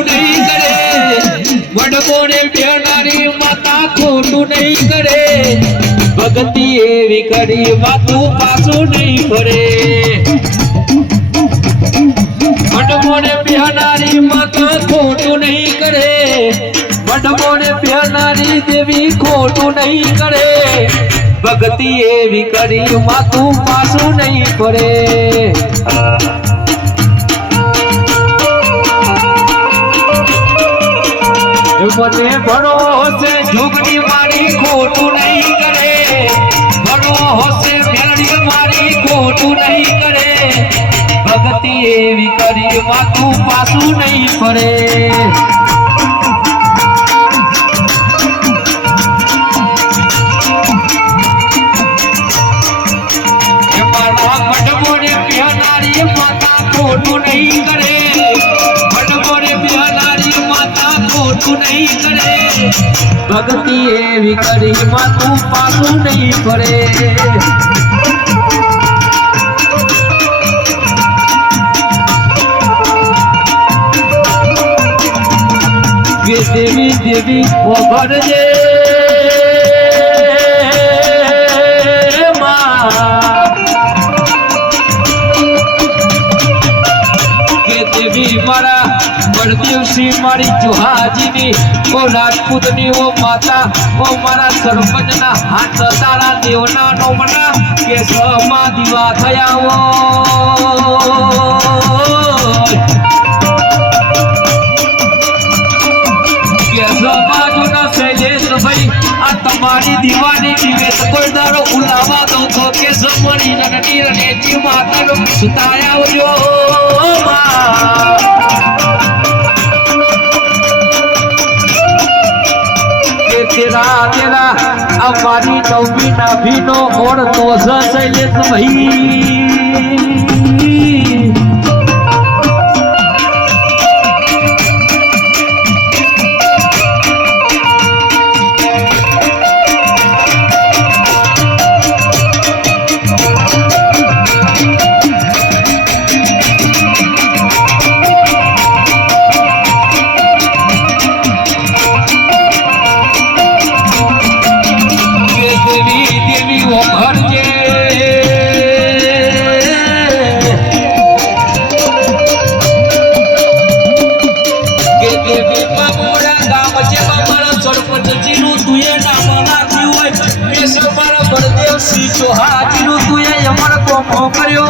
ખોટું નહીં કરે વડમોને બેનારી માતા ખોટું નહીં કરે ભક્તિ એવી કરી વાતું પાછું નહીં ફરે વડમોને બેનારી માતા ખોટું નહીં કરે વડમોને બેનારી દેવી ખોટું નહીં કરે ભક્તિ એવી કરી માતું પાછું નહીં ફરે મને ભણો હશે જોગણી મારી ખોટું નહીં કરે ભણો હશે મેલડી મારી ખોટું નહીં કરે ભક્તિ એવી કરી માતું પાછું નહીં ફરે ખોટું નહીં કરે વડમોને બેનારી માતા ખોટું નહીં કરે ભક્તિ એવી કરી માતું પાછું નહીં ફરે દેવી દેવી ઓભરજે મારા બળદેવસિંહ મારી જોહાજીની ઓ રાજપૂતની ઓ માતા ઓ મારા સરપંચના હાથ તારા દેવના નોમના કે સમા દીવા થયા કે સમાજના શૈલેષભાઈ આ તમારી દીવાની દિવેત કોઈ દારો ઉલાવા દો તો કે સમણી રણની રણેજી માતાનો સુતાયા આવજો તેરા તેરા અમારી નવમી નાભીનો ઓળ તો શૈલેષ ભાઈ હાજીનું તું એ અમર કોમો કર્યો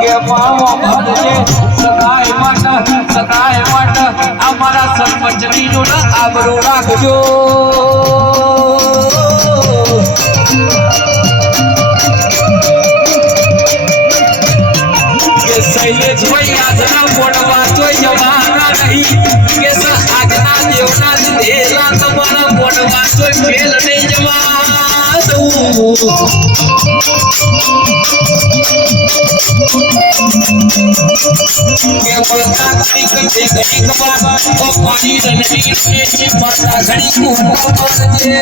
કે માવો ભજે સદાય માટે અમારા સરપંચની નો આબરૂ રાખજો કે શૈલેષભાઈ આજના મોડવા તો જવાના નહીં કે આજના દેવના દેલા તમારા મોડવા તો ફેલ નહીં જવા દઉં કે બોલતા ઘડી કમા ઓ પાણી રણની છે માતા ઘડી કુમો છે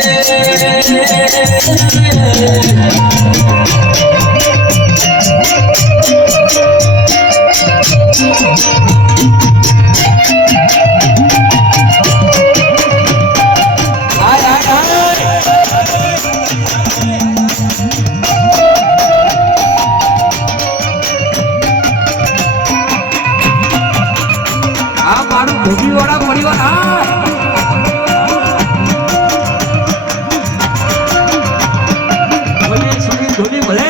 ધોબીવાળા પરિવાર ભલે સુની ધોની ભલે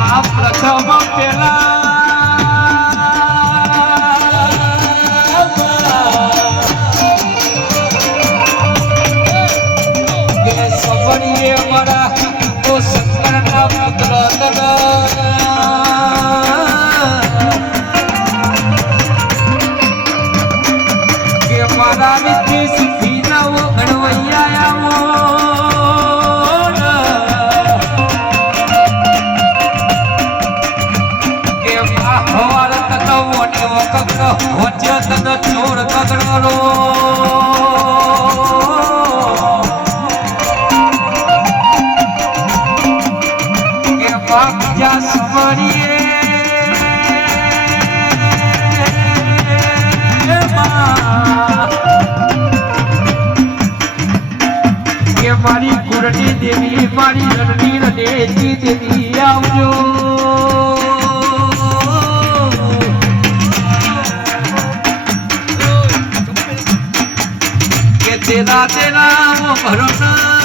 આ પ્રથમ પેલા સબરીએ મારા કે મારા વિદ્ય સિદ્ધિ નાઓ ગણવૈયા કે હવાર તક વચ્ચે તક ચોર કગડો આખ્યા સુમરીએ કે મારી કુરડી દેવી મારી રણવીર દેવી દેવી આવજો કે તેરા તેરા ભરોસા